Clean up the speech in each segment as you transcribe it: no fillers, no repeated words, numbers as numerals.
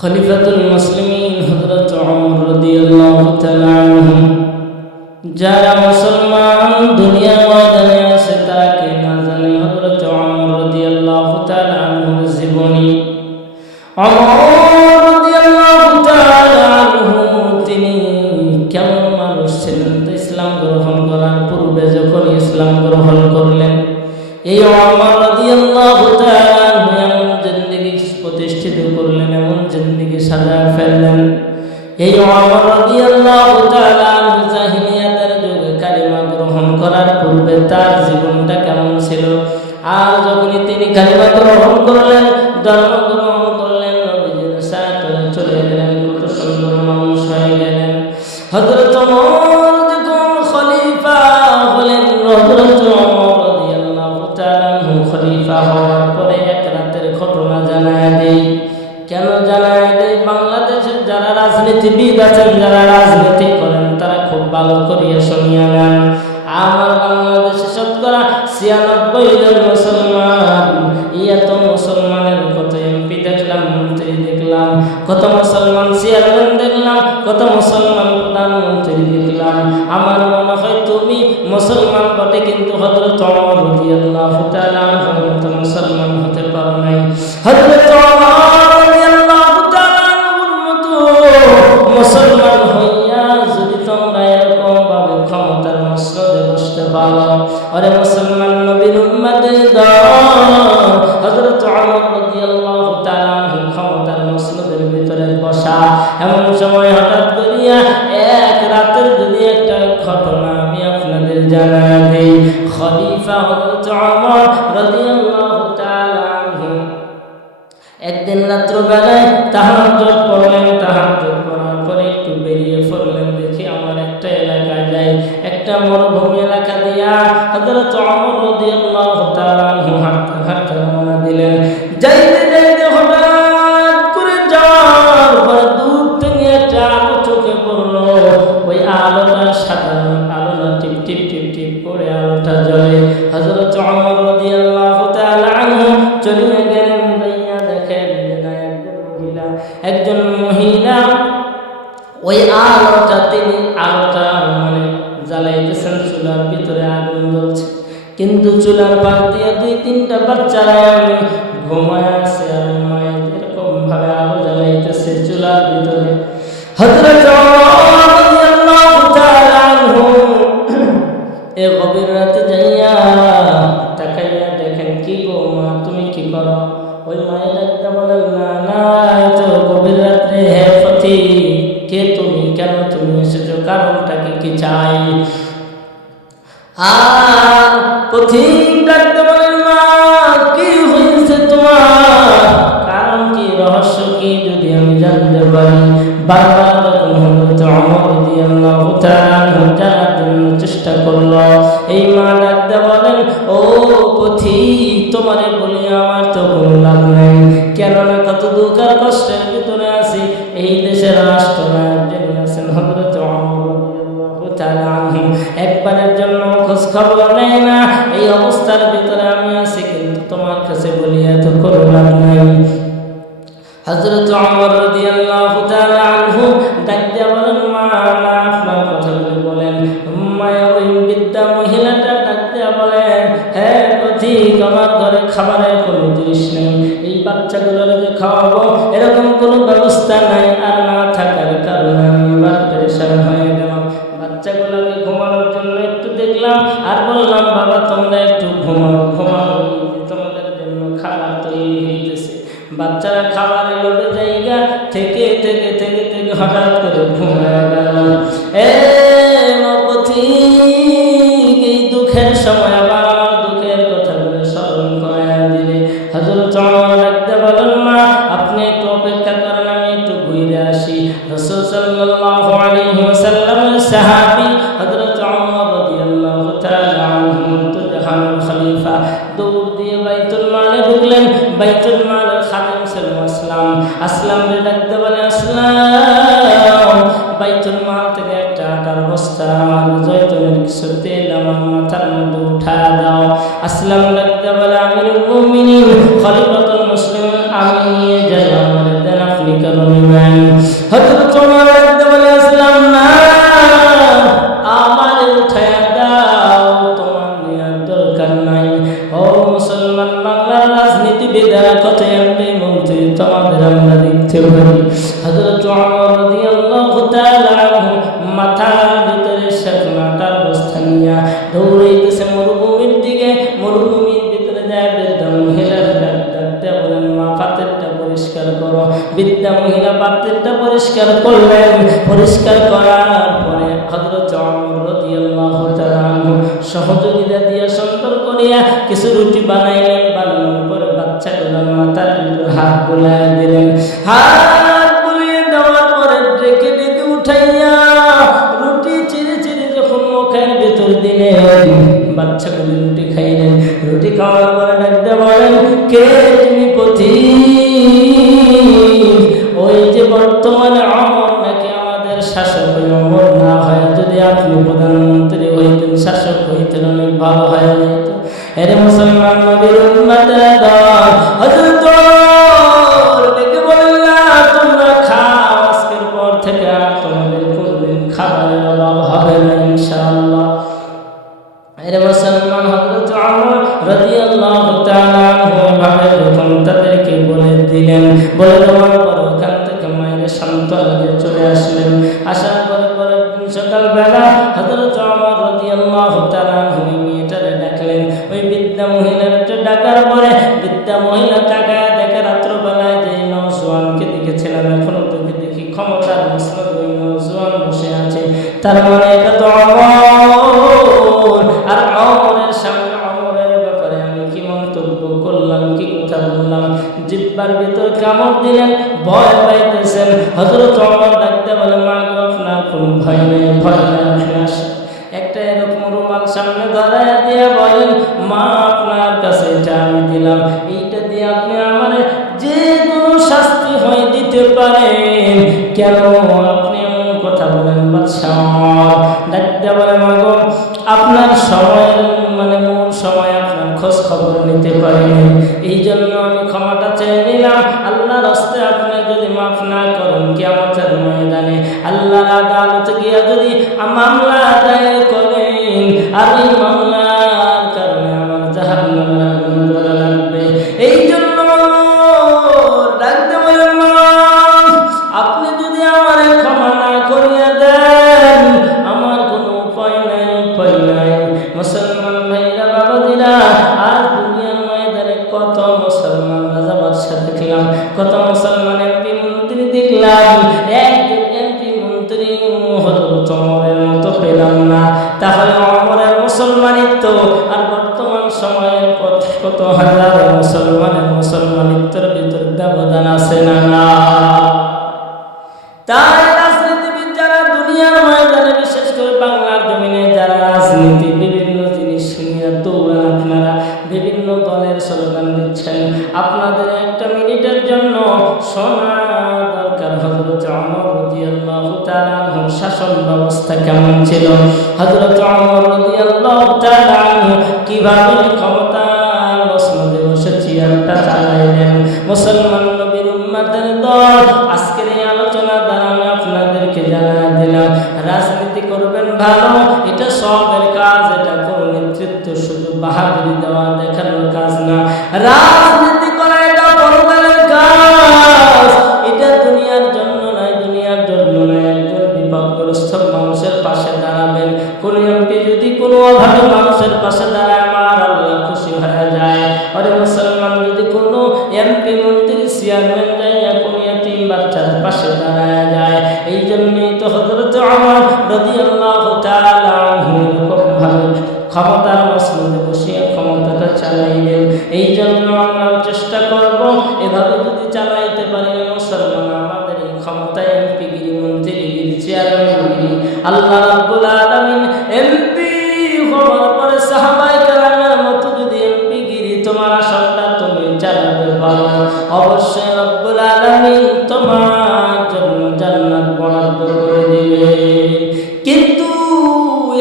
খলিফাতুল মুসলিমিন হযরত ওমর রাদিয়াল্লাহু তাআলা আনহু যারা মুসলমান দুনিয়ার ময়দানে আছে তাকে না জানে হযরত ওমর রাদিয়াল্লাহু তাআলা আনহুর জীবনী। ওমর রাদিয়াল্লাহু তাআলা আনহু তিনি কেমন মানুষ ছিলেন? ইসলাম গ্রহণ করার পূর্বে যখন ইসলাম গ্রহণ করলেন, এই ওমর রাদিয়াল্লাহু তাআলা আনহু এমন জিন্দেগি প্রতিষ্ঠিত করলেন, এমন জিন্দেগি সাজায় ফেললেন। এই ওমর রাদিয়াল্লাহু তাআলা আনহু জাহিলিয়াতের যুগে কালিমা গ্রহণ করার পূর্বে তার জীবনটা কেমন ছিল, আর যখনই তিনি কালিমা গ্রহণ করলেন, ধর্ম গ্রহণ করলেন, নবীজির সাথে চলে গেলেন, কত সুন্দর মানুষ হয়ে গেলেন। হযরত ওমর যখন খলিফা হলেন, হযরত ওমর রাদিয়াল্লাহু তাআলা আনহু খলিফা হওয়ার পরে এক রাতের ঘটনা জানায় দেই। কেন জানায় দেই? বাংলাদেশের যারা রাজনীতিবিদ আছেন, যারা রাজনীতি করেন, তারা খুব ভালো করিয়া শুনিয়া নেন। আমার বাংলাদেশে শতকরা ৯৬ জন মুসলমান। এত মুসলমানের কত এমপি দেখলাম, মন্ত্রী দেখলাম, কত মুসলমান চেয়ারম্যান দেখলাম, কত মুসলমান প্রধানমন্ত্রী দেখলাম। আমার মনে হয় তুমি মুসলমান বটে, কিন্তু হযরত ওমর রাদিয়াল্লাহু তাআলা আনহুর মতো মুসলমান হতে পারো নাই। হযরত ওমর রাদিয়াল্লাহু তাআলা আনহুর মতো মুসলমান হইয়া যদি তোমরা এরকম ভাবে ক্ষমতার মসনদে বসতে পারো, আরে মুসলমান নবীর উম্মতের দল হযরত ওমর রাদিয়াল্লাহু তাআলা আনহু ক্ষমতার মসনদের ভিতরে বসা। এমন সময় হঠাৎ করিয়া এক রাতের যদি একটা ঘটনা আমি আপনাদের জানাই দেই। খলিফা হযরত ওমর রাদিয়াল্লাহু তাআলা আনহু একদিন রাত্রবেলায় তাহাজ্জুদ পড়লেন। তাহাজ্জুদ পড়ার পরে একটু বেরিয়ে পড়লেন, দেখি আমার একটা এলাকায় যাই। একটা মরুভূমি এলাকা দিয়া হযরত ওমর রাদিয়াল্লাহু তাআলা আনহু হাঁটতে রওনা দিলেন। যাইতে যাইতে হঠাৎ করে যাওয়ার পর দূর থেকে একটা আলো চোখে পড়লো। ওই আলোটা সাধারণ আলো না, টিপ টিপ টিপ টিপ করে আলোটা জ্বলে। হযরত ওমর রাদিয়াল্লাহু তাআলা আনহু চলে গেলেন। একজন মহিলা ওই আলোটা মানে জ্বালাইতেছেন, চুলার ভিতরে আগুন জ্বলছে, কিন্তু চুলার পাশ দিয়ে ২-৩টা বাচ্চারা ঘুমায় আছে, আর মায়ের এরকম ভাবে আলো জ্বালাইতেছে চুলার ভিতরে। হযরত ওমর রাদিয়াল্লাহু তাআলা আনহু এ গভীর রাতে যাইয়া তাকাইয়া দেখেন, কি গো মা, তুমি কি করো? ওই মায়ের একটা বলেন, না না, তো গভীর রাত্রে, হে পথি, কে তুমি, কেন তুমি এসেছো, কারণটা কি চাই? আর পথিক ডাকতে বলেন, মা কি হয়েছে তোমার, কারণ কি, রহস্য কি, যদি আমি জানতে পারি। বারবার যখন হযরত ওমর রাদিয়াল্লাহু তাআলা আনহু জানার জন্য চেষ্টা করলো, এই মা ডাকতে বলেন, ও পথিক, তোমারে বলি আমার তো কোনো লাভ নাই, কেননা কত দুঃখ আর কষ্টের ভিতরে আছি। এই দেশের রাষ্ট্রনায়ক যিনি আছেন হযরত ওমর রাদিয়াল্লাহু তাআলা আনহু, একবারের জন্য খোঁজ খবর নেয় না। এই অবস্থার ভিতরে আমি আছি, কিন্তু তোমার কাছে বলি এত কোনো লাভ নাই। হযরত ওমর রাদিয়াল্লাহু তাআলা আনহু ডাক দিয়া বলেন, মা না, আপনার কথাগুলো বলেন। মায়া ওই বৃদ্ধা মহিলাটা ডাক দিয়া বলেন, হ্যাঁ পথিক, আমার ঘরে খাবারের কোনো জিনিস নেই, এই বাচ্চাগুলোর যে খাওয়াবো এরকম কোনো ব্যবস্থা নাই, আর না থাকার কারণে আমি এবার পেরেশান হয়ে গেলাম। বাচ্চাগুলোকে ঘুমানোর জন্য একটু দেখলাম, আর বললাম, বাবা তোমরা একটু ঘুমাও, তোমাদের জন্য খাবার তৈরি হইতেছে। বাচ্চারা খাবারের লোভে জায়গা থেকে থেকে থেকে থেকে হঠাৎ করে ঘুমায় গেল। এই দুঃখের সময় আবার আমার দুঃখের কথাগুলো স্মরণ করাইয়া দিলে। হযরত ওমর ডাকতে বলেন, মা আপনি একটু অপেক্ষা করেন, আমি একটু ঘুরে আসি। রাসূল সাল্লাল্লাহু আলাইহি ওয়াসাল্লামের সাহাবী হযরত ওমর রাদিয়াল্লাহু তাআলা আনহু তো জাহানের খলিফা, দৌড় দিয়ে বাইতুল মালে ঢুকলেন। বাইতুল মালের খাদেম ছিল আসলাম রে ডাকতে বলে, আসলাম, বাইতুল মাল থেকে একটা আটার বস্তা আর জয়তুনের কিছু তেল আমার মাথার মধ্যে উঠা দাও। আসলাম ডাকতে বলে, আমিরুল মুমিনিন খলিফাতুল মুসলিমিন, আমি নিয়ে যাই, আমার দেন, আপনি কেন নেবেন? হযরত ওমর বলে আসলাম না, আমার উঠায়া দাও, তোমার নেওয়ার দরকার নাই। ও মুসলমান, বাংলার রাজনীতিবিদেরা কত এমপি মন্ত্রী তোমাদের আমরা দেখতে পারি। হযরত ওমর রাদিয়াল্লাহু তাআলা মাথার ভিতরে শাকনাটার বস্তা নিয়ে দৌড়াইতেছে মরুভূমির দিকে। মরুভূমির ভিতরে যায় বৃদ্ধা মহিলার ডাকতে বলেন, মা পাত্রটা পরিষ্কার করো। বৃদ্ধা মহিলা পাত্রটা পরিষ্কার করলেন। পরিষ্কার করার পরে হযরত ওমর রাদিয়াল্লাহু তাআলা সহযোগিতা দিয়ে সুন্দর করিয়া কিছু রুটি বানাইলেন। বানানোর পরে বাচ্চাগুলোর মাথার ভিতরে হাত বুলাইয়া দিলেন। হাত বুলিয়ে দেওয়ার পরে ডেকে ডেকে উঠাইয়া রুটি চিরে চিরে যখন মুখের ভেতর দিলেন, বাচ্চাগুলো রুটি খাইলেন। রুটি খাওয়ার পরে ডাকতে বলেন, কে তুমি পথিক? ওই যে বর্তমানে ওমর নাকি আমাদের শাসক, ওমর না হয় যদি আপনি প্রধানমন্ত্রী হইতেন, শাসক হইতেন, অনেক ভালো হয়ে যেত। এর মুসলমান নবীর উম্মতের দল হযরত ওমর ডেকে বললেন, তোমরা খাও, আজকের পর থেকে আর তোমাদের কোনদিন খাবারের অভাব হবে না ইনশাআল্লাহ। এর মুসলমান হযরত ওমর রাদিয়াল্লাহু তাআলা ভাবে যখন তাদেরকে বলে দিলেন, বলে দেওয়ার পর ওখান থেকে মায়ের সান্ত্বনা দিয়ে চলে আসলেন। আসার পরে পরে সকালবেলা হযরত ওমর রাদিয়াল্লাহু তাআলা মেয়েটারে ডাকলেন। ওই বৃদ্ধা মহিলাটা ডাকার পরে বৃদ্ধা মহিলা তাকায় দেখে রাত্রবেলায় যে নওজোয়ানকে দেখেছিলাম, এখনো তোকে দেখি ক্ষমতার মসনদে ওই নওজোয়ান বসে আছে। তার মানে এটা তো ওমর। আর ওমরের সামনে ওমরের ব্যাপারে আমি কি মন্তব্য করলাম, কি কথা বললাম? জিহ্বার ভিতর কামড় দিলেন, ভয় পাইতেছেন। হযরত ওমর ডাকতে বলে, মা গো, আপনার কোনো ভয় নেই, ভয় নেই, আপনি আসেন। একটা এরকম রুমাল সামনে ধরাইয়া দিয়ে বলেন, মা আপনার কাছে এটা আমি দিলাম, এইটা দিয়ে আপনি আমার যে কোনো শাস্তি হয় দিতে পারেন। কেন আপনি এমন কথা বলেন বাদশাহ? ডাকতে বলে, মা গো, আপনার সময় মানে মূল সময় আপনার খোঁজ খবর নিতে পারিনি, এই জন্য আমি ক্ষমাটা চেয়ে নিলাম। আল্লাহর রাস্তায় আপনি যদি মাফ না করেন, কিয়ামতের ময়দানে আল্লাহর আদালতে গিয়া যদি মামলা দায়ের করেন, আর এই মামলার কারণে আমার জাহান্নামের আগুন জ্বলা লাগবে। এই জন্য ডাকতে বলেন, মা, আপনি যদি আমার ক্ষমা না করিয়া দেন, আমার কোনো উপায় নাই, উপায় নাই। মুসলমান ভাইরা, বাবাজিরা, আর দুনিয়ার ময়দানে কত মুসলমান রাজা বাদশা দেখলাম, কত মুসলমান এমপি মন্ত্রী দেখলাম। একজন এমপি মন্ত্রী হযরত ওমরের মতো পেলাম না। তাহলে ওমরের মুসলমানিত্ব আর বর্তমান সময়ের কত হাজার মুসলমানিত্বের ভিতর ব্যবধান আছে না? না। তাই রাজনীতিবিদ যারা দুনিয়ার ময়দানে, বিশেষ করে বাংলার জমিনে যারা রাজনীতি বিভিন্ন জিনিস নিয়ে দৌড়ান, আপনারা বিভিন্ন দলের স্লোগান দিচ্ছেন, আপনাদের একটা মিনিটের জন্য শোনা দরকার হযরত ওমর রাদিয়াল্লাহু তাআলা আনহুর শাসন ব্যবস্থা কেমন ছিল। হযরত ওমর রাদিয়াল্লাহু তাআলা আনহু কিভাবে ক্ষমতার মসনদে বসে চেয়ারটা চালাইলেন। মুসলমান নবীর উম্মতের দল, আজকের এই আলোচনা দ্বারা আমি আপনাদেরকে জানাই দিলাম, রাজনীতি করবেন ভালো, এটা সবের কাজ, এটা কোনো নেতৃত্ব শুধু বাহাদুরি দেওয়া দেখানোর কাজ না। রাজনীতি করা এটা পরকালের কাজ, এটা দুনিয়ার জন্য নয়, দুনিয়ার জন্য নয়। একজন বিপদগ্রস্ত মানুষের পাশে দাঁড়াবেন। কোন এমপি যদি কোনো অভাবী মানুষের পাশে দাঁড়ায়, আমার আল্লাহ খুশি হয়ে যায়। আরে মুসলমান যদি কোনো এমপি মন্ত্রী চেয়ারম্যান যায়, কোনো এতিম বাচ্চার পাশে দাঁড়ায় যায়। এই জন্যই তো হযরত ওমর রাদিয়াল্লাহু তাআলা আনহু এরকমভাবে ক্ষমতার মসনদে বসে ক্ষমতাটা চালাইলেন। এই জন্য আমরা চেষ্টা করব, এভাবে যদি চালাইতে পারি মুসলমান, আমাদের এই ক্ষমতায় এমপিগিরি, মন্ত্রীগিরি, চেয়ারম্যানগিরি, আল্লাহ রাব্বুল আলামিন এমপি হওয়ার পরে সাহাবায়ে কেরামের মতো যদি এমপিগিরি তোমার আসনটা তুমি চালাতে পারো, অবশ্যই রব্বুল আলামিন তোমার জন্য জান্নাত বরাদ্দ করে দিবেন। কিন্তু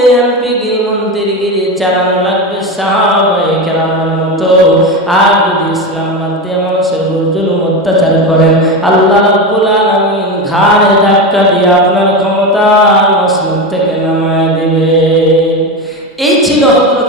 এই এমপিগিরি, মন্ত্রীগিরি চালানো লাগবে সাহাবায়ে কেরামের মতো। আর যদি ইসলাম বাদ দিয়ে মানুষের উপর জুলুম অত্যাচার করেন, আল্লাহ রাব্বুল আলামিন ঘাড়ে ধাক্কা দিয়ে আপনার ক্ষমতা মসনদ থেকে নামায় দিবে। এই ছিল হযরত